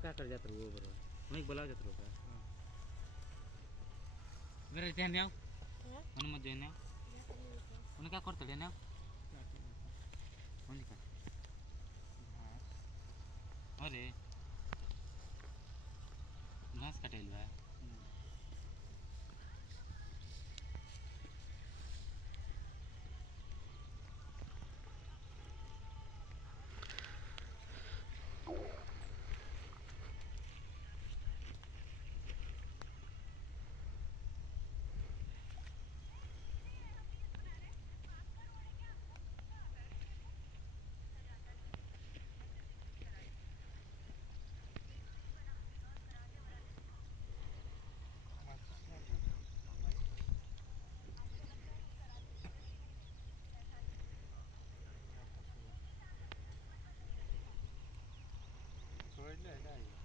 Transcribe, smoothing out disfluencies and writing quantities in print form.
काकड जात्र बरोबर मग बोलाव जात्र लोक ಬೇರೆ ಇದೆ ನೀವು ಒಂದು ಮಧ್ಯ ನೀವು ಉನಕ ಕೊಡ್ತಡೆ ನೀವು ಉನಕ अरे घास काटेलवा सोडलं आहे काय